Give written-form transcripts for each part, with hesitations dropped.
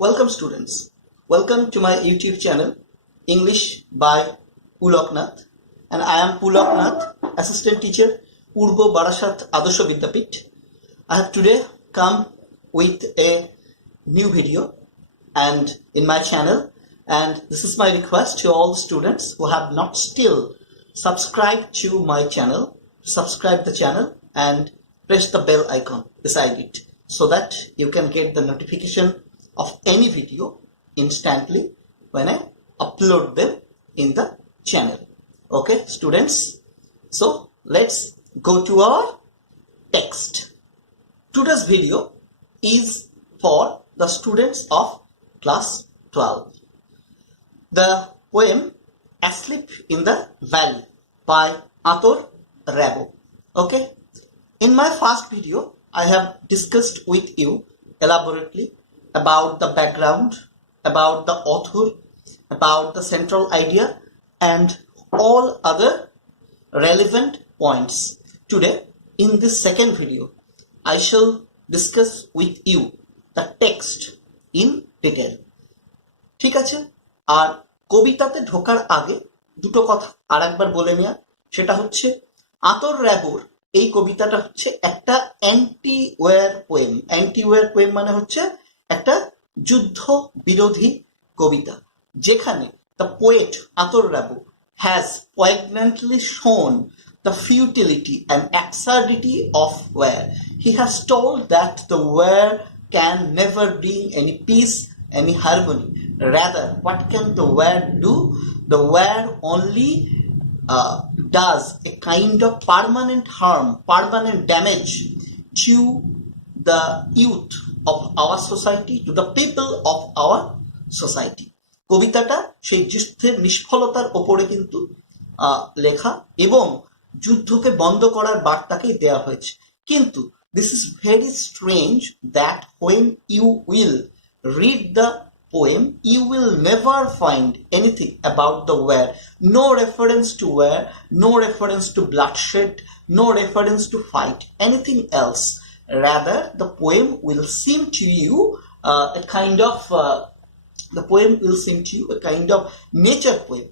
Welcome students. Welcome to my YouTube channel English by Puloknath, and I am Puloknath, assistant teacher, Purbo Barashat Adorsho Vidyapit. I have today come with a new video and in my channel, and this is my request to all students who have not still subscribed to my channel, subscribe the channel and press the bell icon beside it so that you can get the notification of any video instantly when I upload them in the channel. Okay, students, so let's go to our text. Today's video is for the students of class 12. The poem Asleep in the Valley by Ator Rabo. Okay, in my first video I have discussed with you elaborately about the background, about the author, about the central idea and all other relevant points. Today in this second video I shall discuss with you the text in detail. ঠিক আছে, আর কবিতাতে ঢোকার আগে দুটো কথা আরেকবার বলে নেওয়া, সেটা হচ্ছে আতর র্যাবোর এই কবিতাটা হচ্ছে একটা anti war poem. Anti war poem মানে হচ্ছে একটা যুদ্ধ বিরোধী কবিতা, যেখানে the poet Ator Rabo has poignantly shown the futility and absurdity of war. He has told that the war can never bring any peace, any harmony. Rather, what can the war do? The war only does a kind of permanent harm, permanent damage to the youth of our society, to the people of our society. কবিতাটা সেই যুদ্ধের নিষ্ফলতার ওপরে কিন্তু লেখা এবং যুদ্ধকে বন্ধ করার বার্তাকেই দেওয়া হয়েছে। কিন্তু this is very strange that when you will read the poem, you will never find anything about the war. No reference to war, no reference to bloodshed, no reference to fight, anything else. Rather, the poem will seem to you a kind of nature poem.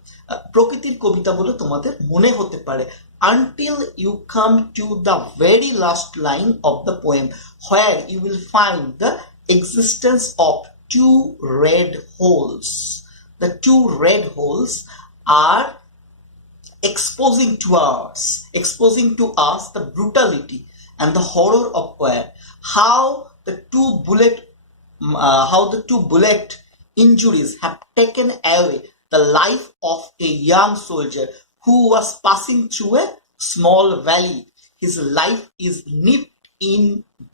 প্রকৃতির কবিতা বলে তোমাদের মনে হতে পারে until you come to the very last line of the poem, where you will find the existence of two red holes. The two red holes are exposing to us the brutality and the horror of war. How the two bullet injuries have taken away the life of a young soldier who was passing through a small valley. His life is nipped in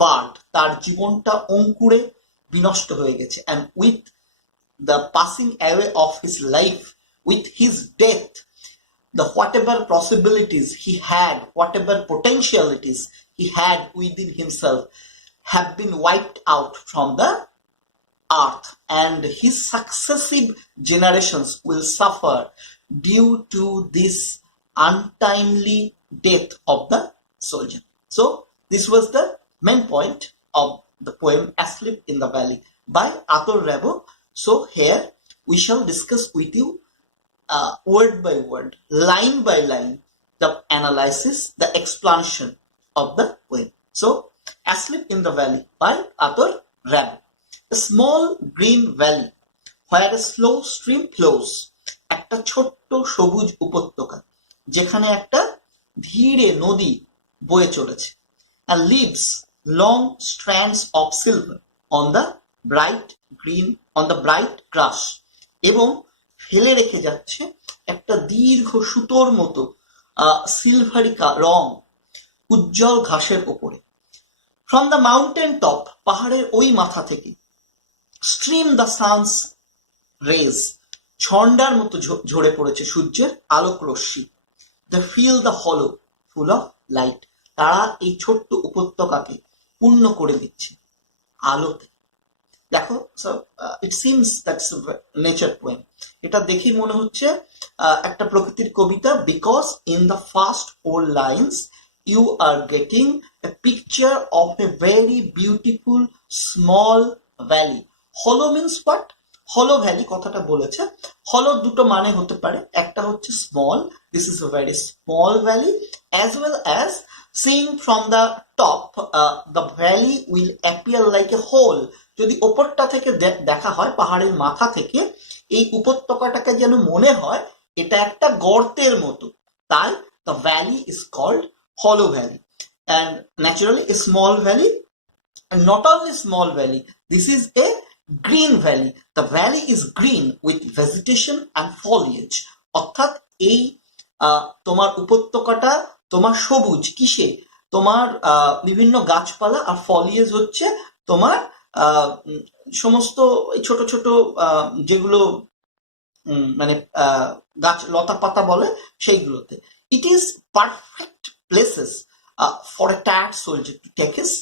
bud. তার জীবনটা অঙ্কুরে বিনষ্ট হয়ে গেছে, and with the passing away of his life, with his death, the whatever possibilities he had, whatever potentialities he had within himself have been wiped out from the earth, and his successive generations will suffer due to this untimely death of the soldier. So this was the main point of the poem Asleep in the Valley by Ator Rabo. So here we shall discuss with you word by word, line by line, the analysis, the explanation of the poem. So Asleep in the Valley by Ator Rabo. A small green valley where a slow stream flows. একটা ছোট্ট সবুজ উপত্যকা যেখানে একটা ধীরে নদী বয়ে চলেছে, and leaves long strands of silver on the bright grass, এবং ফেলে রেখে যাচ্ছে একটা দীর্ঘ সুতোর মতো সিলভারি রং উজ্জ্বল ঘাসের ওপরে। From the mountain top, পাহাড়ের ওই মাথা থেকে, stream the sun's rays, ঝর্ণার মতো ঝরে পড়েছে সূর্যের আলোক রশ্মি। They fill the hollow full of light. তারা এই ছোট্ট উপত্যকাকে পূর্ণ করে দিচ্ছে আলোতে। দেখো, it seems that's a nature poem. এটা দেখি মনে হচ্ছে একটা প্রকৃতির কবিতা, because in the first 4 lines you are getting a picture of a very beautiful small valley হলো মিনস হোয়াট? হলো ভ্যালি কথাটা বলেছে, হলো দুটো মানে হতে পারে, একটা হচ্ছে small, this is a very small valley, as well as seeing from the top the valley will appear like a hole. যদি ওপরটা থেকে দেখা হয়, পাহাড়ের মাথা থেকে, এই উপত্যকাটাকে যেন মনে হয় এটা একটা গর্তের মতো, তাই the valley is called hollow valley. And naturally a small valley, and not only small valley, this is a green valley. The valley is green with vegetation and foliage. অর্থাৎ এই তোমার উপত্যকাটা তোমার সবুজ, কিসে? তোমার বিভিন্ন গাছপালা, আর ফলিয়েজ হচ্ছে তোমার সমস্ত ছোট ছোট যেগুলো মানে গাছ লতা পাতা বলে সেইগুলোতে। It is perfect places for a tired soldier to take his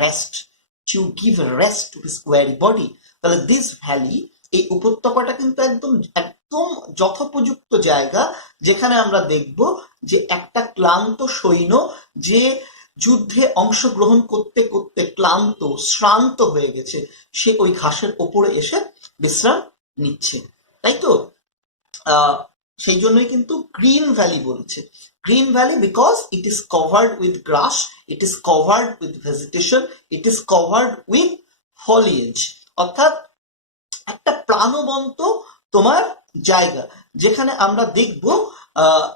rest, to give a rest to his weary body. তাহলে this valley, এই উপত্যকাটা কিন্তু একদম একদম যথোপযুক্ত জায়গা, যেখানে আমরা দেখব যে একটা ক্লান্ত সৈন্য যে যুদ্ধে অংশগ্রহণ করতে করতে ক্লান্ত শ্রান্ত হয়ে গেছে, সে ওই ঘাসের ওপরে এসে বিশ্রাম নিচ্ছে, তাই তো? সেই জন্যই কিন্তু গ্রিন ভ্যালি বলেছে। Green valley because it is covered with glass, it is covered with vegetation, it is covered with foliage. অর্থাৎ একটা প্রাণবন্ত তোমার জায়গা, যেখানে আমরা দেখব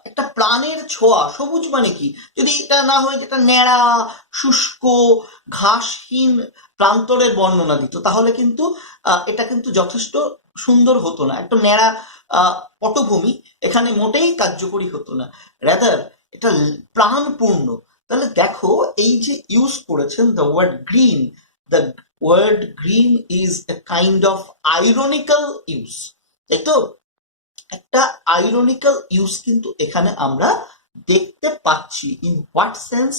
একটা প্রাণের ছোঁয়া। সবুজ মানে কি? যদি এটা না হয় যেটা ন্যাড়া শুষ্ক ঘাসহীন প্রান্তরের বর্ণনা দিত, তাহলে কিন্তু এটা কিন্তু যথেষ্ট সুন্দর হতো না। একটা ন্যাড়া পটভূমি এখানে মোটেই কার্যকরী হতো না, রাদার এটা প্রাণপূর্ণ। তাহলে দেখো এই যে ইউজ করেছেন the word green, the word green is a kind of ironical use, তাই তো? একটা আইরনিক্যাল ইউজ কিন্তু এখানে আমরা দেখতে পাচ্ছি। In what sense?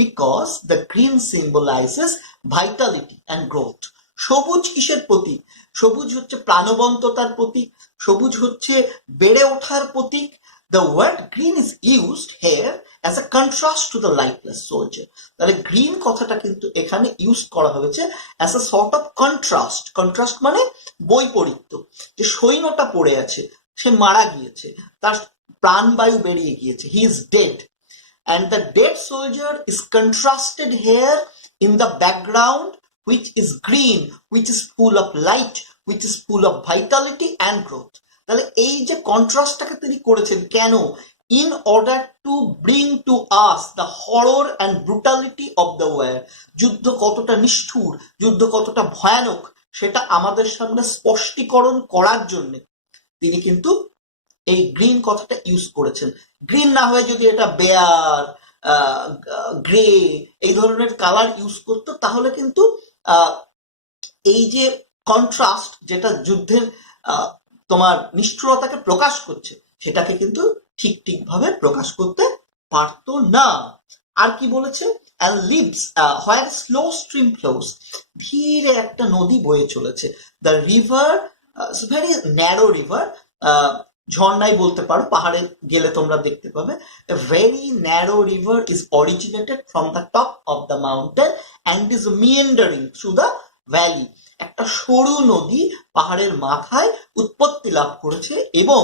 Because the green symbolises Vitality and growth. সবুজ কিসের প্রতীক? সবুজ হচ্ছে প্রাণবন্ততার প্রতীক, সবুজ হচ্ছে বেড়ে ওঠার প্রতীক। The word green is used here as a contrast to the lifeless soldier. তাহলে গ্রিন কথাটা কিন্তু এখানে ইউজ করা হয়েছে as a sort of contrast. contrast মানে বৈপরীত্য, যে সৈন্যটা পড়ে আছে, সে মারা গিয়েছে, তার প্রাণবায়ু বেরিয়ে গিয়েছে, he is dead, and the dead soldier is contrasted here in the background, which is green, which is full of light, which is full of vitality and growth. তাহলে এই যে কন্ট্রাস্টটাকে তিনি করেছেন কেন? In order to bring to us the horror and brutality of the war. যুদ্ধ কতটা নিষ্ঠুর, যুদ্ধ কতটা ভয়ানক, সেটা আমাদের সামনে স্পষ্টীকরণ করার জন্য তিনি কিন্তু এই গ্রিন কথাটা ইউজ করেছেন। গ্রিন না হয়ে যদি এটা বেয়ার, গ্রে এই ধরনের কালার ইউজ করতো, তাহলে কিন্তু এই যে কন্ট্রাস্ট, যেটা যুদ্ধের তোমার নিষ্ঠুরতাকে প্রকাশ করছে, সেটাকে কিন্তু ঠিক ভাবে প্রকাশ করতে পারতো না। আর কি বলেছে? and lives where slow stream flows, ধীরে একটা নদী বয়ে চলেছে। the river is very narrow river, ঝর্ণাই বলতে পারো, পাহাড়ে গেলে তোমরা দেখতে পাবে। a very narrow river is originated from the top of the mountain and is meandering through the valley. একটা সরু নদী পাহাড়ের মাথায় উৎপত্তি লাভ করেছে, এবং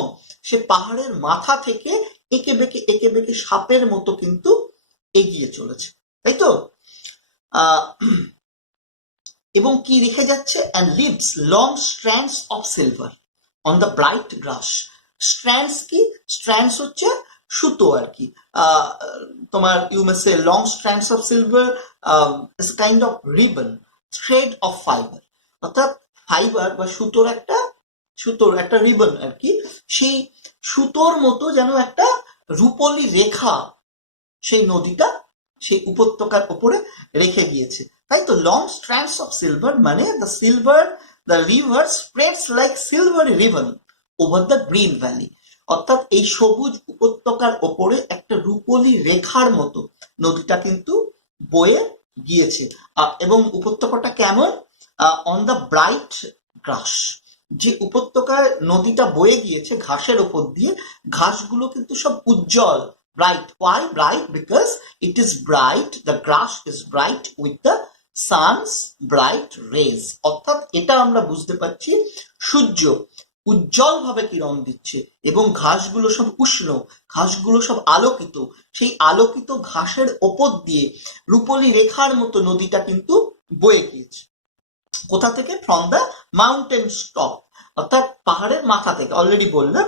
সে পাহাড়ের মাথা থেকে এঁকে বেঁকে সাপের মতো কিন্তু এগিয়ে চলেছে, তাই তো? এবং কি রেখে যাচ্ছে? and leaves long strands of silver on the bright grass. strands কি? strands হচ্ছে সুতো আর কি। তোমার you may say long strands of silver is a kind of ribbon, thread of fiber. অর্থাৎ ফাইবার বা সুতোর একটা রিবন আর কি, সেই সুতোর মতো যেন একটা রূপলি রেখা সেই নদীটা সেই উপত্যকার উপরে রেখে গিয়েছে, তাই তো? লং স্ট্র্যান্ডস অফ সিলভার মানে the river spreads like silvery ribbon over the green valley. অর্থাৎ এই সবুজ উপত্যকার ওপরে একটা রূপলি রেখার মতো নদীটা কিন্তু বয়ে গিয়েছে। এবং উপত্যকাটা কেমন? অন দ্য ব্রাইট গ্রাস, যে উপত্যকায় নদীটা বয়ে গিয়েছে ঘাসের ওপর দিয়ে, ঘাসগুলো কিন্তু সব উজ্জ্বল, bright. Why bright? Because it is bright, the grass is bright with the sun's bright rays, অর্থাৎ এটা আমরা বুঝতে পারছি সূর্য উজ্জ্বল ভাবে কিরণ দিচ্ছে এবং ঘাসগুলো সব উষ্ণ, ঘাসগুলো সব আলোকিত, সেই আলোকিত ঘাসের ওপর দিয়ে রূপলি রেখার মতো নদীটা কিন্তু বয়ে গিয়েছে। কোথা থেকে? ফ্রম দ্য মাউন্টেন টপ, অর্থাৎ পাহাড়ের মাথা থেকে। অলরেডি বললাম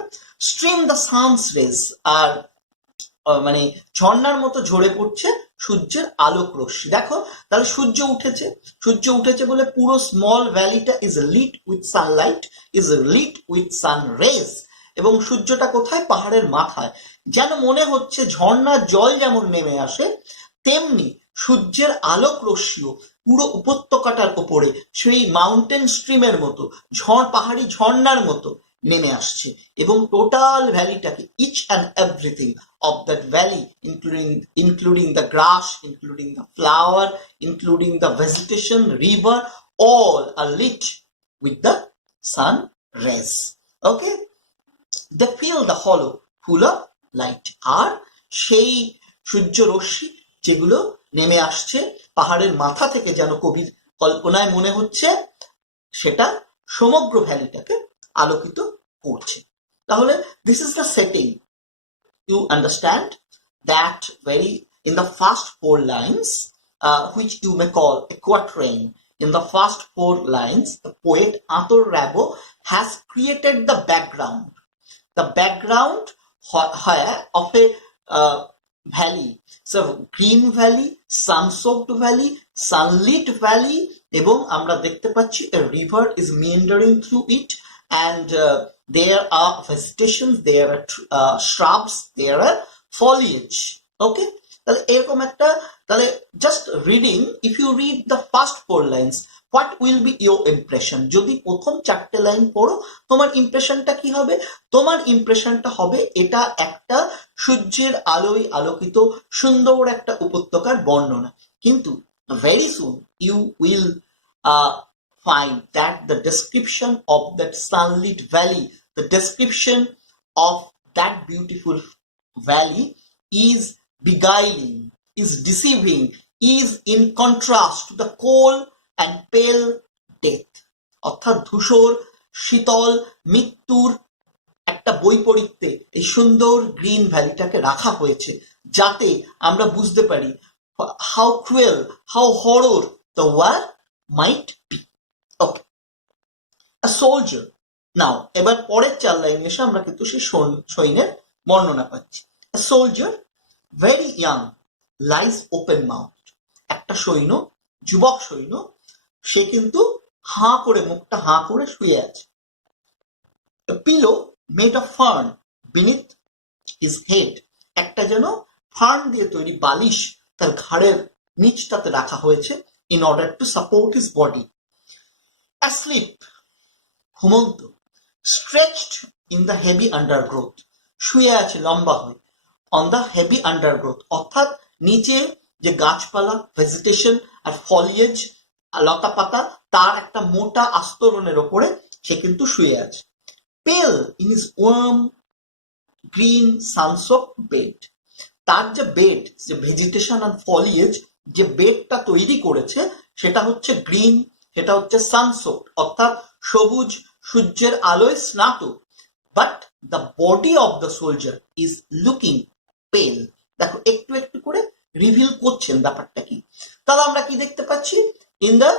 স্ট্রিম দ্য সানস রেজ, আর মানে ঝর্ণার মতো ঝরে পড়ছে সূর্যের আলোক রশ্মি। দেখো তাহলে সূর্য উঠেছে, সূর্য উঠেছে বলে পুরো স্মল ভ্যালিটা is lit with sunlight, is lit with sun rays. এবং সূর্যটা কোথায়? পাহাড়ের মাথায়। যেন মনে হচ্ছে ঝর্ণার জল যেমন নেমে আসে, তেমনি সূর্যের আলোক রশ্মিও পুরো উপত্যকাটার উপরে সেই মাউন্টেন স্ট্রিমের মতো, পাহাড়ি ঝর্ণার মতো নেমে আসছে এবং টোটাল ভ্যালিটাকে, each and everything of that valley, including the grass, including the flower, including the vegetation, river, all are lit with the sun rays. Okay, they fill the hollow full of light. আর সেই সূর্য রশ্মি যেগুলো নেমে আসছে পাহাড়ের মাথা থেকে, যেন কবির কল্পনায় মনে হচ্ছে সেটা সমগ্র ভ্যালিটাকে আলোকিত করছে। তাহলে this is the setting. You understand that in the first 4 lines, which you may call a quatrain, in the first 4 lines, the poet Atul Rabo has created the background of a valley. So green valley, sun-soaked valley, sunlit valley, এবং আমরা দেখতে পাচ্ছি a river is meandering through it, and there are vegetations, there are shrubs, there are foliage. Okay, তাহলে এরকম একটা, তাহলে just reading, if you read the first 4 lines, what will be your impression? যদি প্রথম 4টে লাইন পড়ো, তোমার ইমপ্রেশনটা কি হবে? তোমার ইমপ্রেশনটা হবে এটা একটা সূর্যের আলোয় আলোকিত সুন্দর একটা উপত্যকার বর্ণনা। কিন্তু very soon you will find that the description of that sunlit valley, the description of that beautiful valley is beguiling, is deceiving, is in contrast to the cold and pale death. অর্থাৎ ধূসর শীতল মৃত্যুর একটা বৈপরীত্যে এই সুন্দর green ভ্যালিটাকে রাখা হয়েছে, যাতে আমরা বুঝতে পারি how cruel, how horror the war might be. Okay, a soldier. Now এবার পরের 4 লাইনে এসে আমরা কিন্তু সেই সৈন্যের বর্ণনা পাচ্ছি। A soldier, very young, lies open mouthed. একটা সৈন্য, যুবক সৈন্য, সে কিন্তু হাঁ করে, মুখটা হাঁ করে শুয়ে আছে। A pillow made of fern beneath his head. একটা যেন ফার্ন দিয়ে তৈরি বালিশ তার ঘাড়ের নিচটাতে রাখা হয়েছে, in order to support his body. Asleep, ঘুমন্ত, stretched in the heavy undergrowth, শুয়ে আছে লম্বা হয়ে, on the heavy undergrowth, অর্থাৎ নিচে যে গাছপালা, ভেজিটেশন আর ফলিয়েজ, লতা পাতা, তার একটা মোটা আস্তরণের ওপরে সে কিন্তু শুয়ে আছে। Pale in his warm green sun-soaked bed, তার যে বেড, যে ভেজিটেশন আর ফলিয়েজ, যে বেডটা তৈরি করেছে সেটা হচ্ছে গ্রিন, সেটা হচ্ছে সানসোকড, অর্থাৎ সবুজ সূর্যের আলোয় স্নাত। But the body of the soldier is looking pale. দেখো একটু একটু করে রিভিল করছেন ব্যাপারটা কি। তাহলে আমরা কি দেখতে পাচ্ছি? In the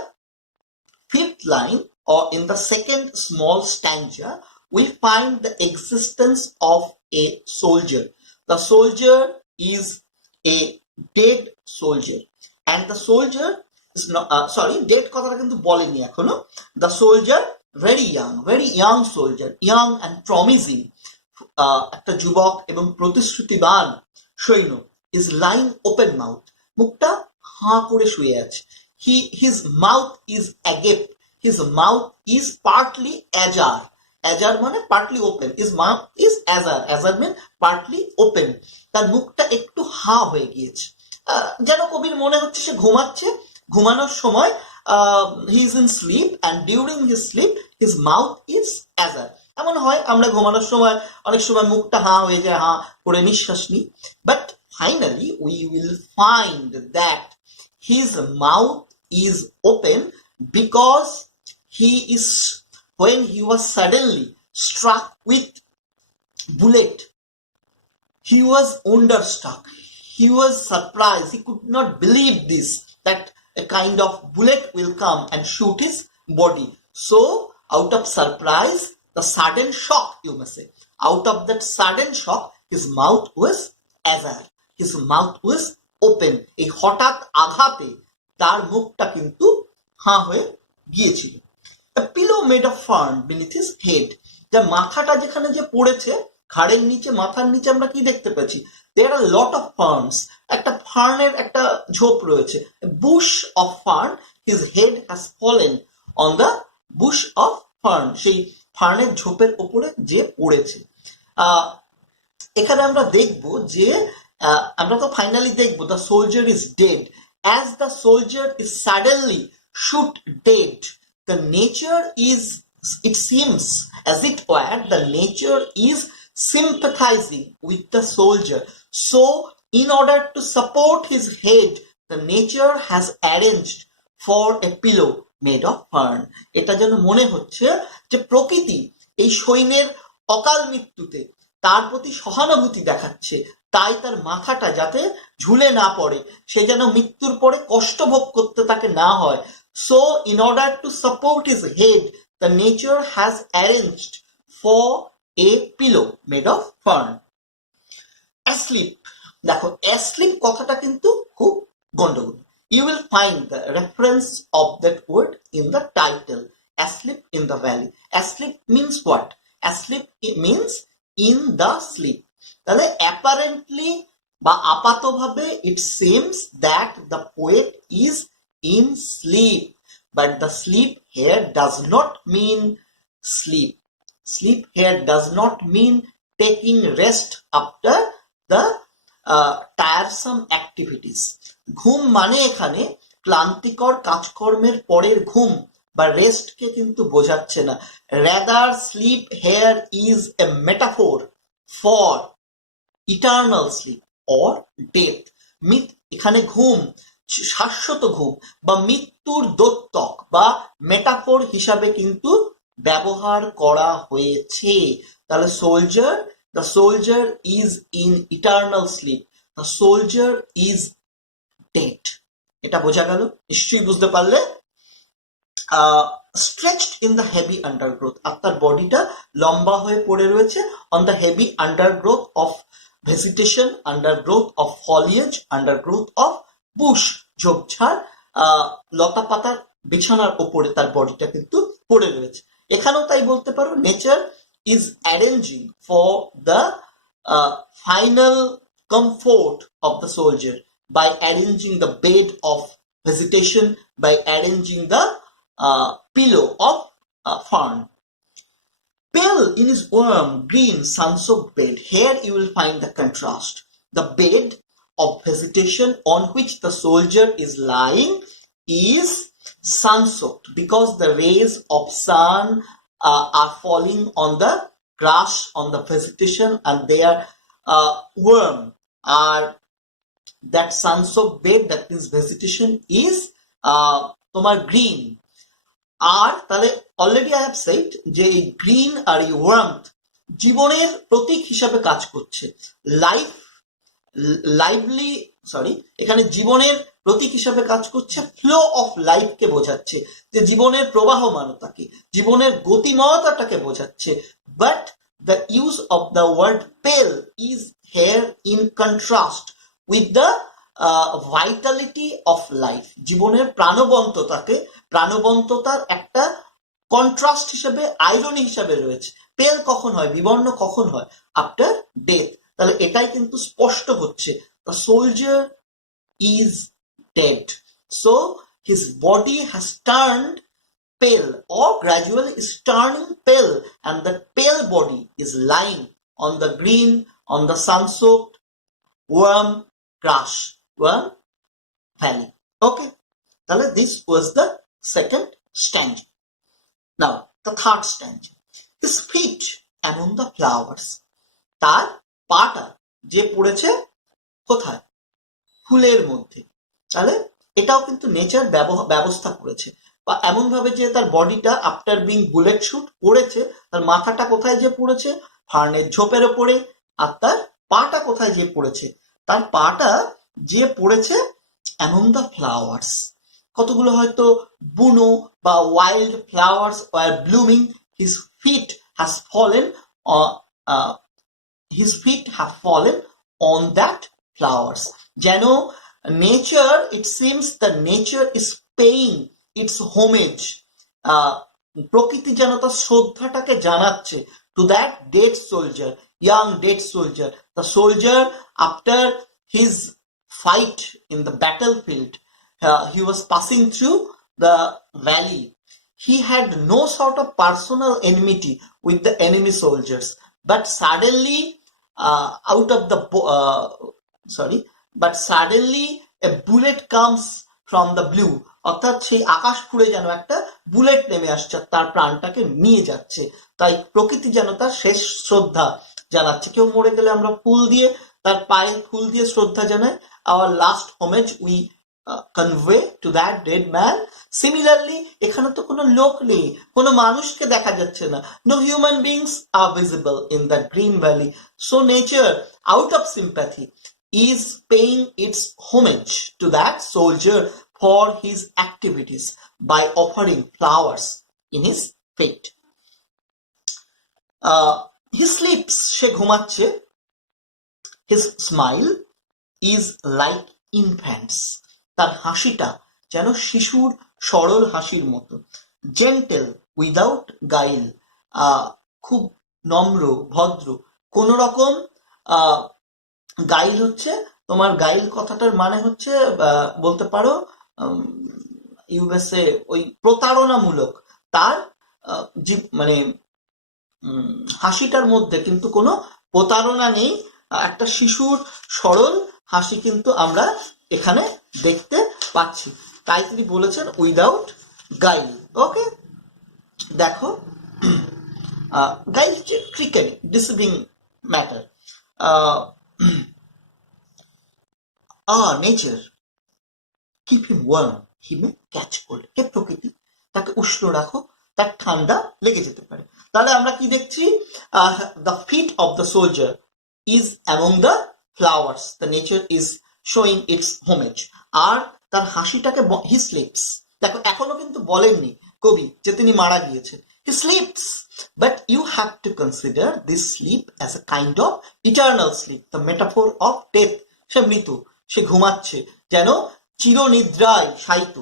5th line or in the second small stanza, we find the existence of a soldier. The soldier is a dead soldier, and the soldier is not dead কথাটা কিন্তু বলেনি এখনো। The soldier, very young soldier, young and promising, একটা যুবক এবং প্রতিশ্রুতিবান সৈন্য, is lying open mouth, মুখটা হাঁ করে শুয়ে আছে। His mouth is agape, his mouth is partly ajar. Ajar মানে partly open, his mouth is ajar mean partly open. তার মুখটা একটু হাঁ হয়ে গিয়েছে, যেন কবির মনে হচ্ছে সে ঘুমাচ্ছে, ঘুমানোর সময় he is in sleep, and during his sleep his mouth is ajar. এমন হয় আমরা ঘুমানোর সময় অনেক সময় মুখটা হাঁ হয়ে যায়, হাঁ করে নিঃশ্বাস নিই, but finally we will find that his mouth is open because when he was suddenly struck with bullet, he was wonderstruck. He was surprised. He could not believe this, that a kind of bullet will come and shoot his body. So, out of surprise, the sudden shock, you must say, out of that sudden shock, his mouth was agile. His mouth was open. এই হঠাৎ আঘাতে তার মুখটা কিন্তু হাঁ হয়ে গিয়েছিল। A pillow made of fern beneath his head. যার মাথাটা যেখানে যে পড়েছে, ঘাড়ের নিচে, মাথার নিচে আমরা কি দেখতে পাচ্ছি? There are a lot of ferns. একটা ফার্নের একটা ঝোপ রয়েছে। A bush of fern. His head has fallen on the bush of fern. সেই ফার্নের ঝোপের উপরে যে পড়েছে। এখানে আমরা দেখব যে আমরা তো ফাইনালি দেখব the soldier is dead. As the soldier is suddenly shoot dead, the nature is, it seems as it were, the nature is sympathizing with the soldier. So, in order to support his head, the nature has arranged for a pillow made of fern. এটা যেন মনে হচ্ছে যে প্রকৃতি এই সৈন্যের অকাল মৃত্যুতে তার প্রতি সহানুভূতি দেখাচ্ছে, তাই তার মাথাটা যাতে ঝুলে না পড়ে, সে যেন মৃত্যুর পরে কষ্ট ভোগ করতে তাকে না হয়। So, in order to support his head, the nature has arranged for a pillow made of fern. Asleep. দেখো, asleep কথাটা কিন্তু খুব গন্ডগোল। You will find the reference of that word in the title. Asleep in the valley. Asleep means what? Asleep means in the sleep. তাহলে apparently বা আপাতভাবে it seems that the poet is in sleep, but the sleep here does not mean sleep. Sleep here does not mean taking rest after the tiresome activities. ঘুম মানে এখানে ক্লান্তিকর কাজকর্মের পরের ঘুম বা রেস্টকে কিন্তু বোঝাচ্ছে না। Rather, sleep here is a metaphor for eternal sleep or death. এখানে ঘুম শাশ্বত ঘুম বা মৃত্যুর দ্যোতক বা মেটাফোর হিসাবে কিন্তু ব্যবহার করা হয়েছে। তাহলে the soldier is in eternal sleep. The soldier is dead. এটা বোঝা গেল? নিশ্চয়ই বুঝতে পারলে? Stretched in the heavy undergrowth. আর তার বডিটা লম্বা হয়ে পড়ে রয়েছে on the heavy undergrowth of vegetation, undergrowth of foliage, undergrowth of bush, ঝোপঝাড়, লতা পাতার বিছানার উপরে তার বডিটা কিন্তু পড়ে রয়েছে। এখানেও তাই বলতে পারো nature is arranging for the final comfort of the soldier by arranging the bed of vegetation, by arranging the pillow of fern. Pale in his warm, green, sun-soaked bed. Here you will find the contrast. The bed of vegetation on which the soldier is lying is sun-soaked because the rays of sun are falling on the grass, on the vegetation, and they are warm. That sun-soaked bed, that means vegetation, is তোমার green. আর তাহলে already I have said যে এই green আর এই warmth জীবনের প্রতীক হিসাবে কাজ করছে। এখানে জীবনের প্রতীক হিসাবে কাজ করছে, ফ্লো অফ লাইফকে বোঝাচ্ছে, যে জীবনের প্রবাহমানতাকে, জীবনের গতিময়তাটাকে বোঝাচ্ছে। But the use of the word pale is here in contrast with the vitality of life. জীবনের প্রাণবন্ততার একটা কন্ট্রাস্ট হিসেবে, আইরনি হিসাবে রয়েছে। পেল কখন হয়, বিবর্ণ কখন হয়? After death. তাহলে এটাই কিন্তু স্পষ্ট হচ্ছে, the soldier is dead, so his body has turned pale or gradually is turning pale, and the pale body is lying on the green, on the sun-soaked warm grass, warm valley. Okay, তাহলে this was the second stanza. Now the third stanza. His feet among the flowers. তার পাটা যে পড়েছে কোথায়? ফুলের মধ্যে। তাহলে এটাও কিন্তু নেচার ব্যবস্থা করেছে, বা এমন ভাবে যে তার বডিটা আফটার বিং বুলেট শুট পড়েছে, তার মাথাটা কোথায় যে পড়েছে, ফার্নের ঝোপের ওপরে, আর তার পাটা কোথায় যে পড়েছে, তার পাটা যে পড়েছে অ্যামং দ্য ফ্লাওয়ার্স, কতগুলো হয়তো বুনো বা wild flowers war blooming, his fit has fallen his feet have fallen on that flowers. যেন nature, it seems the nature is paying its homage, প্রকৃতি যেন তার শ্রদ্ধাটাকে জানাচ্ছে to that dead soldier, young dead soldier, the soldier after his fight in the battlefield, he was passing through the valley. He had no sort of personal enmity with the enemy soldiers, but suddenly out of the but suddenly a bullet comes from the blue, অর্থাৎ সেই আকাশ ফুঁড়ে যেন একটা bullet নেমে আসছে, তার প্রাণটাকে নিয়ে যাচ্ছে। তাই প্রকৃতি যেন তার শেষ শ্রদ্ধা জানাচ্ছে। কেউ মরে গেলে আমরা ফুল দিয়ে, তার পায়ে ফুল দিয়ে শ্রদ্ধা জানাই, our last homage we convey to that dead man. Similarly, এখানে তো কোনো লোক নেই, কোনো মানুষকে দেখা যাচ্ছে না, no human beings are visible in that green valley. So nature, out of sympathy, is paying its homage to that soldier for his activities by offering flowers in his fate. He sleeps, সে ঘুমাচ্ছে, his smile is like infants, তার হাসিটা যেন শিশুর সরল হাসির মতো, gentle without গাইল, খুব নম্র ভদ্র, কোন রকম গাইল হচ্ছে তোমার, গাইল কথাটার মানে হচ্ছে বলতে পারো ইউএসএ ওই প্রতারণামূলক, তার মানে হাসিটার মধ্যে কিন্তু কোনো প্রতারণা নেই, একটা শিশুর সরল হাসি কিন্তু আমরা এখানে দেখতে পাচ্ছি। তাই তিনি বলেছেন উইদাউট গাইল। ওকে, দেখো গাইল হচ্ছে trickery, deceiving matter. Nature keep him warm, he may catch cold, হে প্রকৃতি তাকে উষ্ণ রাখো, তার ঠান্ডা লেগে যেতে পারে। তাহলে আমরা কি দেখছি, the feet of the soldier is among the flowers, the nature is showing its homage, আর তার হাসিটাকে হি স্লিপস, দেখো এখনো কিন্তু বলেননি কবি যে তিনি মারা গিয়েছেন, he sleeps, but you have to consider this sleep as a kind of eternal sleep, the metaphor of death, সে মৃত, সে ঘুমাচ্ছে যেন চিরনিদ্রায় শায়িত।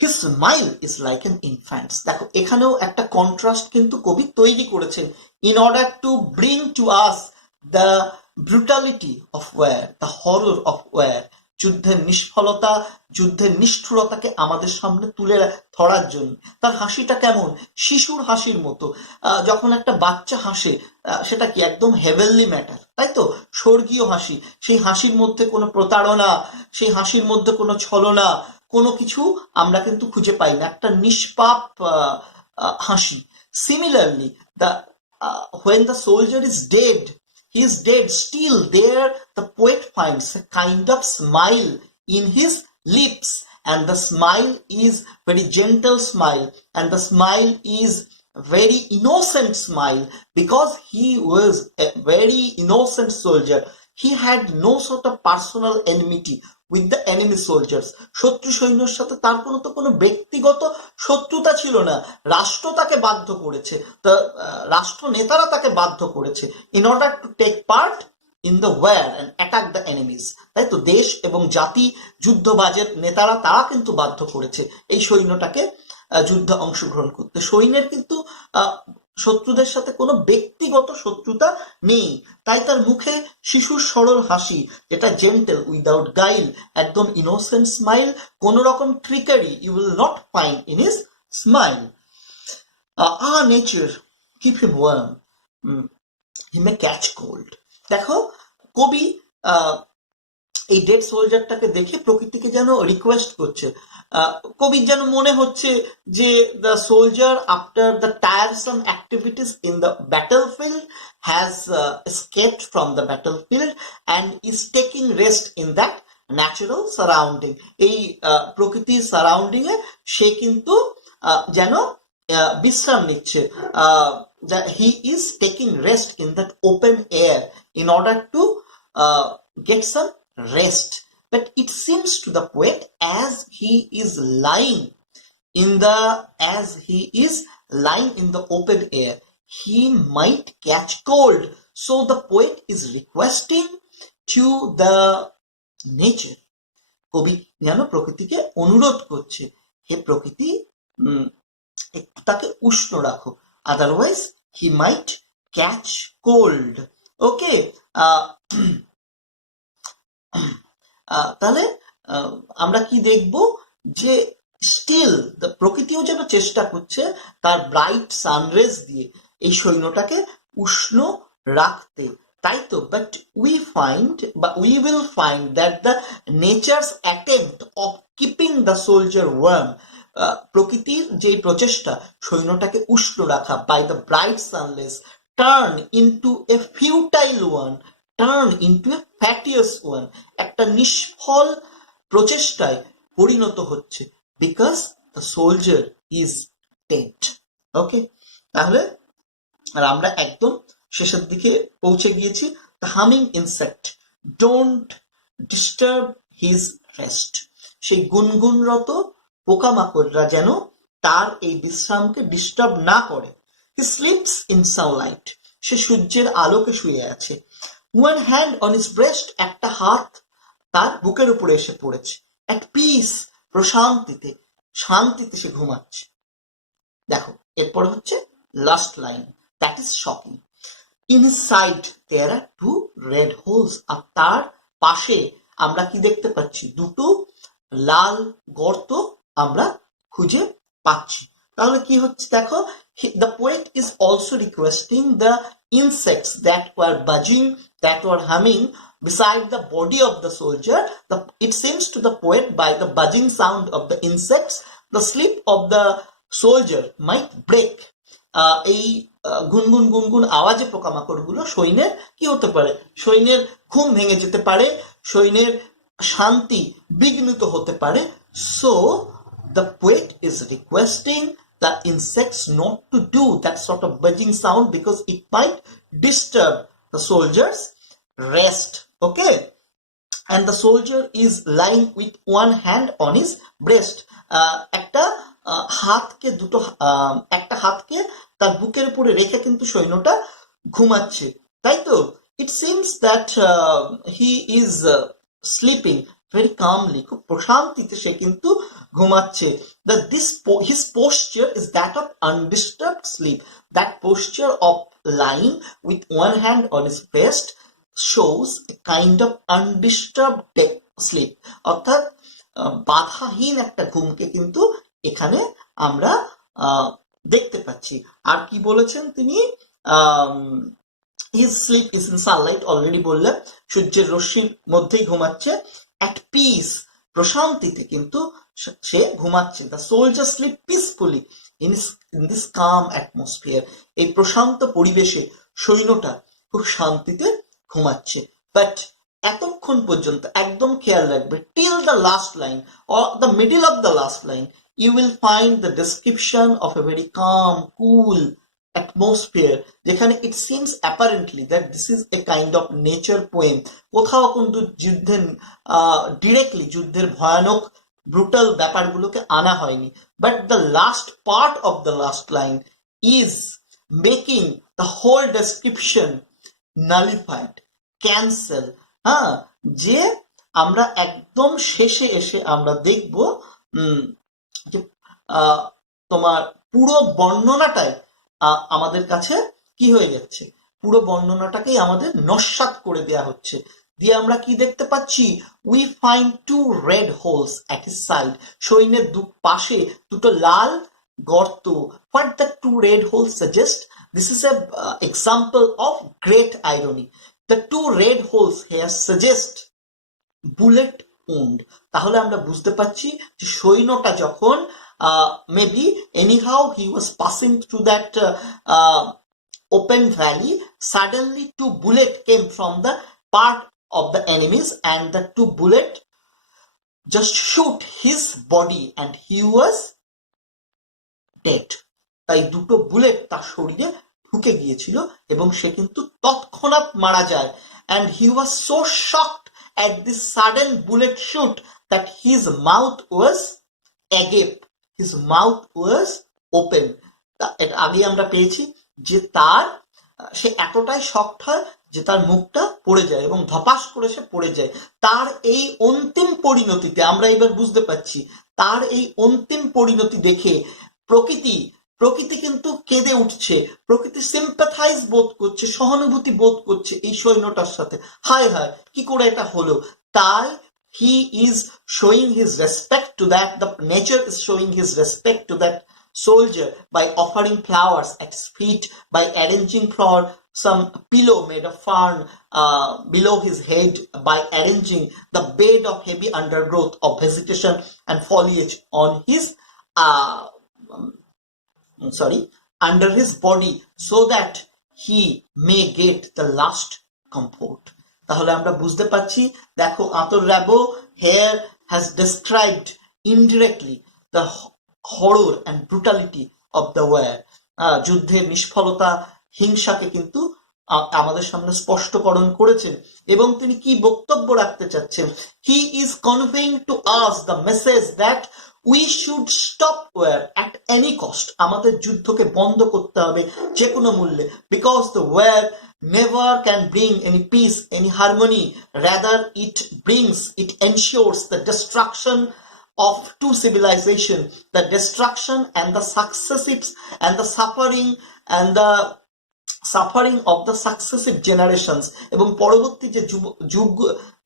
His smile is like an infant's, দেখো এখানেও একটা কন্ট্রাস্ট কিন্তু কবি তৈরি করেছেন, in order to bring to us the brutality of war, the horror of war, যুদ্ধের নিষ্ফলতা, যুদ্ধের নিষ্ঠুরতাকে আমাদের সামনে তুলে ধরার জন্য। তার হাসিটা কেমন, শিশুর হাসির মতো, যখন একটা বাচ্চা হাসে সেটা কি একদম হেভেনলি ম্যাটার, তাই তো, স্বর্গীয় হাসি, সেই হাসির মধ্যে কোনো প্রতারণা, সেই হাসির মধ্যে কোনো ছলনা, কোনো কিছু আমরা কিন্তু খুঁজে পাই না, একটা নিষ্পাপ হাসি। Similarly when the soldier is dead, he is dead, still there the poet finds a kind of smile in his lips, and the smile is very gentle smile, and the smile is very innocent smile, because he was a very innocent soldier. He had no sort of personal enmity with the enemy soldiers. শত্রু সৈন্যের সাথে তার কোনো ব্যক্তিগত শত্রুতা ছিল না, রাষ্ট্র তাকে বাধ্য করেছে, রাষ্ট্র নেতারা তাকে বাধ্য করেছে in order to take part in the war and attack the enemies, তাই তো, দেশ এবং জাতি যুদ্ধবাজের নেতারা তারা কিন্তু বাধ্য করেছে এই সৈন্যটাকে যুদ্ধে অংশগ্রহণ করতে। সৈন্যের কিন্তু শত্রুদের সাথে কোনো ব্যক্তিগত শত্রুতা নেই, তাই তার মুখে শিশুর সরল হাসি, যেটা জেন্টেল উইদাউট গাইল, একদম ইনোসেন্ট স্মাইল, কোন রকম trickery you will not find in his smile. Nature keep him warm, he may catch cold, দেখো কবি এই ডেড সোলজারটাকে দেখে প্রকৃতিকে যেন রিকোয়েস্ট করছে, কবির যেন মনে হচ্ছে যে the soldier after the tiresome activities in the battlefield has escaped from the battlefield and is taking rest in that natural surrounding, এই প্রকৃতির সারাউন্ডিং এ সে কিন্তু যেন বিশ্রাম নিচ্ছে, he is taking rest in that open air in order two get some rest. But it seems to the poet as he is lying in the open air, he might catch cold. So the poet is requesting to the nature. কবি যেন প্রকৃতিকে অনুরোধ করছে, হে প্রকৃতি একটু তাকে উষ্ণ রাখো, otherwise he might catch cold. Okay, তাহলে আমরা কি দেখব যে স্টিল প্রকৃতিও যেন চেষ্টা করছে তার ব্রাইট সানরেজ দিয়ে এই সৈন্যটাকে উষ্ণ রাখতে, তাই তো। But we will find that the nature's attempt of keeping the soldier warm, প্রকৃতির যে প্রচেষ্টা সৈন্যটাকে উষ্ণ রাখা by the bright sunrays, turn into a futile one, turn into a fatuous one, একটা নিষ্ফল প্রচেষ্টায় পরিণত হচ্ছে, because the soldier is dead. Okay, তাহলে আর আমরা একদম শেষের দিকে পৌঁছে গিয়েছি। The humming insect don't disturb his rest, সেই গুনগুনরত পোকামাকড়রা যেন তার এই বিশ্রামকে ডিস্টার্ব না করে। হি স্লিপস ইন সানলাইট, সে সূর্যের আলোকে শুয়ে আছে। One hand on his breast, একটা হাত তার বুকের উপরে এসে পড়েছে। অ্যাট পিস, প্রশান্তিতে, শান্তিতে সে ঘুমাচ্ছে। দেখো এরপর হচ্ছে last line, that is shocking. In his side there are two red holes, আর তার পাশে আমরা কি দেখতে পাচ্ছি, দুটো লাল গর্ত আমরা খুঁজে পাচ্ছি। তাহলে কি হচ্ছে দেখো, the poet is also requesting the insects that were buzzing, that were humming beside the body of the soldier. It seems to the poet, by the buzzing sound of the insects, the sleep of the soldier might break. এই গুনগুন গুনগুন আওয়াজে পোকামাকড় গুলো সৈন্যের কি হতে পারে, সৈন্যের ঘুম ভেঙে যেতে পারে, সৈন্যের শান্তি বিঘ্নিত হতে পারে। So the poet is requesting the insects not to do that sort of buzzing sound because it might disturb the soldiers' rest. Okay, and the soldier is lying with one hand on his breast. একটা হাতকে তার বুকের উপরে রেখে কিন্তু সৈন্যটা ঘুমাচ্ছে, তাই তো। It seems that he is sleeping very calmly, খুব প্রশান্তিতে সে কিন্তু ঘুমাচ্ছে। His posture is that of undisturbed sleep. That posture of lying with one hand on his breast shows a kind of undisturbed sleep, অর্থাৎ বাধাহীন একটা ঘুমকে কিন্তু এখানে আমরা দেখতে পাচ্ছি। আর কি বলেছেন তিনি, his sleep is in sunlight, already বললাম, সূর্যের রশ্মির মধ্যেই ঘুমাচ্ছে। at peace, প্রশান্তিতে কিন্তু সে ঘুমাচ্ছে। the soldier sleep peacefully in this calm atmosphere, এই প্রশান্ত পরিবেশে সৈন্যটা খুব শান্তিতে ঘুমাচ্ছে। বাট এতক্ষণ পর্যন্ত একদম খেয়াল রাখবে, till the last line or the middle of the last line, you will find the description of a very calm, cool atmosphere, যেখানে it seems apparently that this is a kind of nature poem. কোথাও কিন্তু directly যুদ্ধের ভয়ানক brutal ব্যাপারগুলোকে আনা হয়নি। But the last part of the last line is making the whole description nullified, cancel. যে আমরা একদম শেষে এসে আমরা দেখব যে তোমার পুরো বর্ণনাটাই আমাদের কাছে কি হয়ে যাচ্ছে, পুরো বর্ণনাটাকেই আমাদের নস্যাৎ করে দেয়া হচ্ছে। দিয়ে আমরা কি দেখতে পাচ্ছি, we find two red holes at his side, সৈন্যের পাশে দুটো লাল গর্ত। What the two red holes suggest, this is a example of great irony. The two red holes here suggest bullet wound. তাহলে আমরা বুঝতে পারছি যে সৈন্যটা যখন maybe anyhow he was passing through that open valley, suddenly two bullets came from the part of the enemies and the two bullets just shoot his body and he was dead. তাই দুটো bullet তার শরীরে ঢুকে গিয়েছিল এবং সে কিন্তু তৎক্ষণাৎ মারা যায়। and he was so shocked at this sudden bullet shoot that his mouth was agape, his mouth was open. এটা আগে আমরা পেয়েছি যে সে এতটাই শকড হয় যে তার মুখটা পড়ে যায় এবং ধপাস করে সে পড়ে যায়। তার এই অন্তিম পরিণতিতে আমরা এবার বুঝতে পারছি, তার এই অন্তিম পরিণতি দেখে প্রকৃতি কিন্তু কেঁদে উঠছে, প্রকৃতি সিম্প্যাথাইজ বোধ করছে, সহানুভূতি বোধ করছে এই সৈন্যটার সাথে। হায় হায়, কি করে এটা হলো? তাই he is showing his respect to that, the nature is showing his respect to that soldier by offering flowers at his feet, by arranging for some pillow made of fern below his head, by arranging the bed of heavy undergrowth of vegetation and foliage on his under his body, so that he may get the last comfort. তাহলে আমরা বুঝতে পারছি, দেখো আতর রাবো here has described indirectly the horror and brutality of the war. যুদ্ধের নিষ্ফলতা, হিংসাকে কিন্তু আমাদের সামনে স্পষ্টকরণ করেছেন এবং তিনি কি বক্তব্য রাখতে চাচ্ছেন? he is conveying to us the message that we should stop war at any cost. আমাদের যুদ্ধকে বন্ধ করতে হবে যে কোনো মূল্যে, because the war never can bring any peace, any harmony. Rather it ensures the destruction of two civilizations, the destruction and the successives and the suffering of the successive generations. এবং পরবর্তী যে যুগ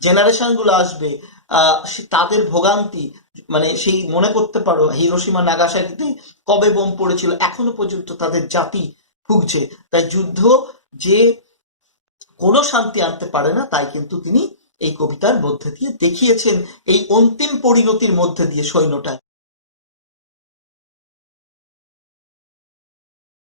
জেনারেশন গুলো আসবে তাদের ভোগান্তি, মানে সেই মনে করতে পারো হিরোশিমা নাগাসাকিতে কবে বোম পড়েছিল, এখনো পর্যন্ত তাদের জাতি ভুগছে। তাই যুদ্ধ যে কোনো শান্তি আনতে পারে না, তাই কিন্তু তিনি এই কবিতার মধ্যে দিয়ে দেখিয়েছেন, এই অন্তিম পরিণতির মধ্যে দিয়ে সৈন্যটা।